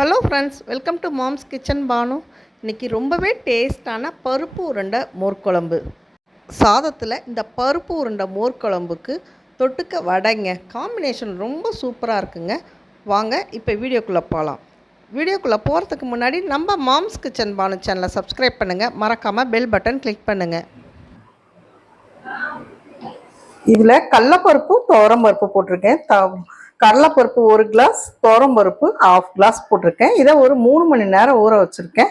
Hello friends, welcome to mom's kitchen Banu. இன்றைக்கி ரொம்பவே டேஸ்டான பருப்பு உருண்டை மோர்க்குழம்பு. சாதத்தில் இந்த பருப்பு உருண்டை மோர்க்குழம்புக்கு தொட்டுக்க வடைங்க காம்பினேஷன் ரொம்ப சூப்பராக இருக்குங்க. வாங்க இப்போ வீடியோக்குள்ளே போகலாம். வீடியோக்குள்ளே போகிறதுக்கு முன்னாடி நம்ம மாம்ஸ் கிச்சன் பானு சேனலை சப்ஸ்கிரைப் பண்ணுங்கள். மறக்காமல் பெல் பட்டன் கிளிக் பண்ணுங்கள். இதில் கடலைப்பருப்பு துவரம்பருப்பு போட்டிருக்கேன். கடலைப்பருப்பு 1 கிளாஸ், துவரம்பருப்பு 1/2 கிளாஸ் போட்டிருக்கேன். இதை ஒரு 3 மணி நேரம் ஊற வச்சுருக்கேன்.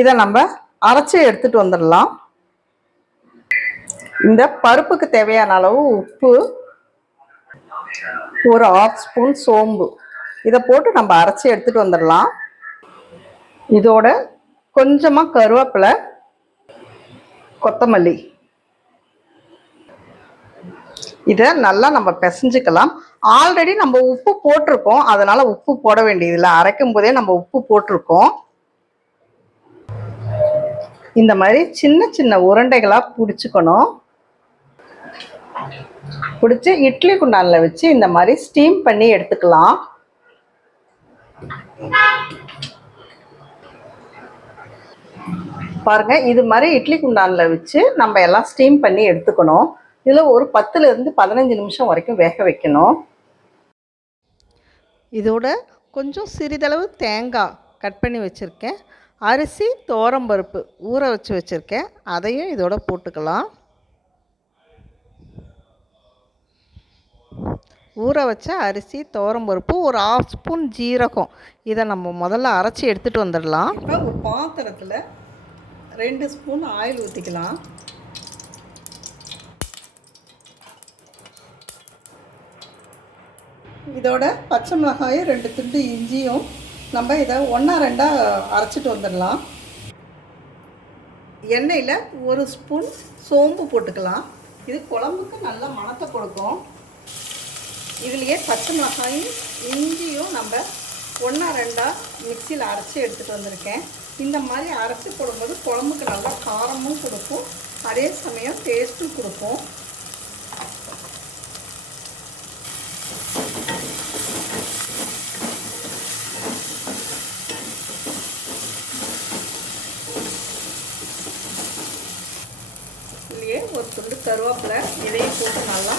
இதை நம்ம அரைச்சி எடுத்துகிட்டு வந்துடலாம். இந்த பருப்புக்கு தேவையான அளவு உப்பு, ஒரு 1/2 ஸ்பூன் சோம்பு, இதை போட்டு நம்ம அரைச்சி எடுத்துகிட்டு வந்துடலாம். இதோட கொஞ்சமாக கருவேப்பிலை, கொத்தமல்லி, இதை நல்லா நம்ம பிசைஞ்சுக்கலாம். ஆல்ரெடி நம்ம உப்பு போட்டிருக்கோம், அதனால உப்பு போட வேண்டியதில்லை. அரைக்கும் போதே நம்ம உப்பு போட்டிருக்கோம். இந்த மாதிரி சின்ன சின்ன உருண்டைகளாக பிடிச்சிக்கணும். பிடிச்சி இட்லி குண்டானில் வச்சு இந்த மாதிரி ஸ்டீம் பண்ணி எடுத்துக்கலாம். பாருங்க, இது மாதிரி இட்லி குண்டானில் வச்சு நம்ம எல்லாம் ஸ்டீம் பண்ணி எடுத்துக்கணும். இதில் ஒரு 10லேருந்து 15 நிமிஷம் வரைக்கும் வேக வைக்கணும். இதோட கொஞ்சம் சிறிதளவு தேங்காய் கட் பண்ணி வச்சுருக்கேன். அரிசி, துவரம்பருப்பு ஊற வச்சு வச்சுருக்கேன், அதையும் இதோட போட்டுக்கலாம். ஊற வச்ச அரிசி, துவரம்பருப்பு, ஒரு 1/2 ஸ்பூன் ஜீரகம், இதை நம்ம முதல்ல அரைச்சி எடுத்துகிட்டு வந்துடலாம். இப்போ ஒரு பாத்திரத்தில் 2 ஸ்பூன் ஆயில் ஊற்றிக்கலாம். இதோட பச்சை மிளகாயும் 2 துண்டு இஞ்சியும் நம்ம இதை 1-2 அரைச்சிட்டு வந்துடலாம். எண்ணெயில் 1 ஸ்பூன் சோம்பு போட்டுக்கலாம். இது குழம்புக்கு நல்ல மணத்தை கொடுக்கும். இதுலேயே பச்சை மிளகாயும் இஞ்சியும் நம்ம 1-2 மிக்சியில் அரைச்சி எடுத்துகிட்டு வந்திருக்கேன். இந்த மாதிரி அரைச்சி போடும்போது குழம்புக்கு நல்லா காரமும் கொடுக்கும், அதே சமயம் டேஸ்ட்டும் கொடுக்கும். ஒரு துண்டு கருவேப்பிலை, இதையும் போட்டு நல்லா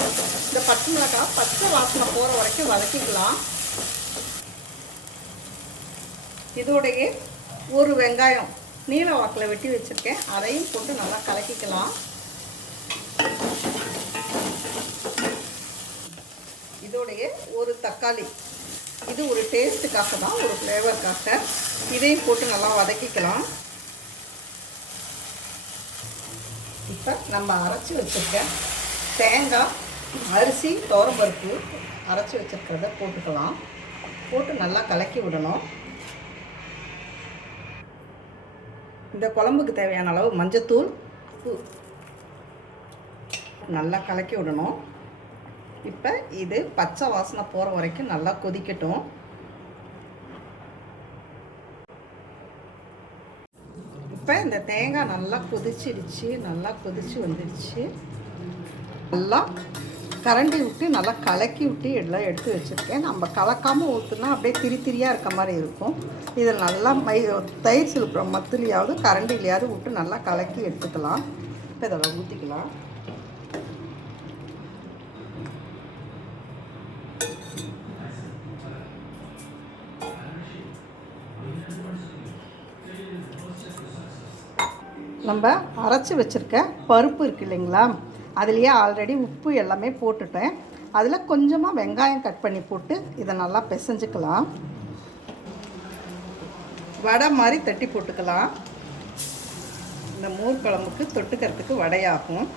இந்த பச்சை மிளகாய் பச்சை வாசனை போகிற வரைக்கும் வதக்கிக்கலாம். இதோடையே ஒரு வெங்காயம் நீல வாக்கில் வெட்டி வச்சுருக்கேன், அதையும் போட்டு நல்லா கலக்கிக்கலாம். இதோடையே ஒரு தக்காளி, இது ஒரு டேஸ்ட்டுக்காக தான், ஒரு ஃப்ளேவருக்காக, இதையும் போட்டு நல்லா வதக்கிக்கலாம். இப்போ நம்ம அரைச்சி வச்சுருக்க தேங்காய், அரிசி, துவரம்பருப்பு அரைச்சி வச்சுருக்கிறத போட்டுக்கலாம். போட்டு நல்லா கலக்கி விடணும். இந்த குழம்புக்கு தேவையான அளவு மஞ்சத்தூள், நல்லா கலக்கி விடணும். இப்போ இது பச்சை வாசனை போகிற வரைக்கும் நல்லா கொதிக்கட்டும். இப்போ இந்த தேங்காய் நல்லா கொதிச்சிடுச்சு, நல்லா கொதிச்சு வந்துடுச்சு. நல்லா கரண்டி விட்டு நல்லா கலக்கி விட்டு எல்லாம் எடுத்து வச்சுருக்கேன். நம்ம கலக்காமல் ஊற்றுனா அப்படியே திரியாக இருக்க மாதிரி இருக்கும். இதில் நல்லா தயிர் சிலுப்புற மத்துலையாவது கரண்டிலையாவது விட்டு நல்லா கலக்கி எடுத்துக்கலாம். இப்போ இதெல்லாம் ஊற்றிக்கலாம். நம்ம அரைச்சி வச்சுருக்க பருப்பு இருக்குது இல்லைங்களா, அதுலேயே ஆல்ரெடி உப்பு எல்லாமே போட்டுட்டேன். அதில் கொஞ்சமாக வெங்காயம் கட் பண்ணி போட்டு இதை நல்லா பிசைஞ்சுக்கலாம். வடை மாதிரி தட்டி போட்டுக்கலாம். இந்த மோர் குழம்புக்கு தொட்டுக்கிறதுக்கு வடையாகும்.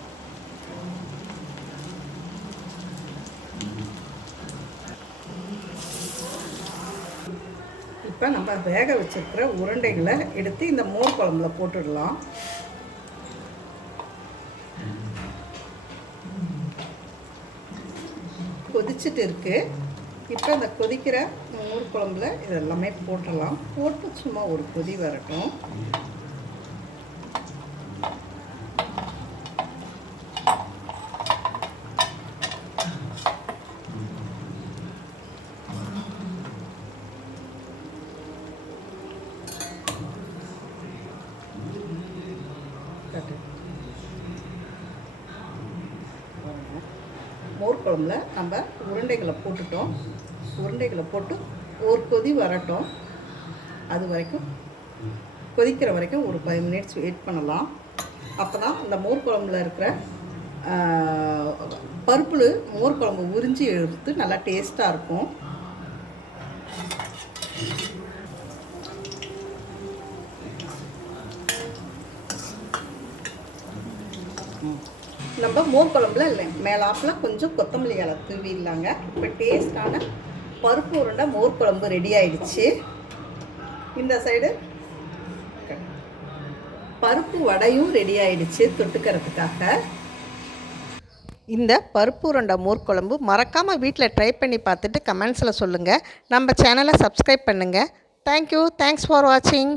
இப்போ நம்ம வேக வச்சுருக்கிற உருண்டைகளை எடுத்து இந்த மோர் குழம்புல போட்டுடலாம். கொதிச்சுட்டு இருக்குது. இப்போ இந்த கொதிக்கிற மோர் குழம்புல இதெல்லாமே போட்டுடலாம். போட்டு சும்மா ஒரு கொதி வரட்டும். மோர் குழம்புல நம்ம உருண்டைகளை போட்டுட்டோம். உருண்டைகளை போட்டு ஒரு கொதி வரட்டும். அது வரைக்கும் கொதிக்கிற வரைக்கும் ஒரு 5 மினிட்ஸ் வெயிட் பண்ணலாம். அப்போ தான் இந்த மோர் குழம்புல இருக்கிற பருப்பு மோர் குழம்பு உறிஞ்சி எடுத்து நல்லா டேஸ்ட்டாக இருக்கும். நம்ம மோர் குழம்புல இல்லை மேலாப்பில் கொஞ்சம் கொத்தமல்லி இலை தூவிடலாங்க. இப்போ டேஸ்டான பருப்பு உருண்டை மோர் குழம்பு ரெடி ஆயிடுச்சு. இந்த சைடு பருப்பு வடையும் ரெடி ஆயிடுச்சு தொட்டுக்கிறதுக்காக. இந்த பருப்பு உருண்டை மோர் குழம்பு மறக்காமல் வீட்டில் ட்ரை பண்ணி பார்த்துட்டு கமெண்ட்ஸில் சொல்லுங்கள். நம்ம சேனலை சப்ஸ்கிரைப் பண்ணுங்கள். தேங்க்யூ. தேங்க்ஸ் ஃபார் வாட்சிங்.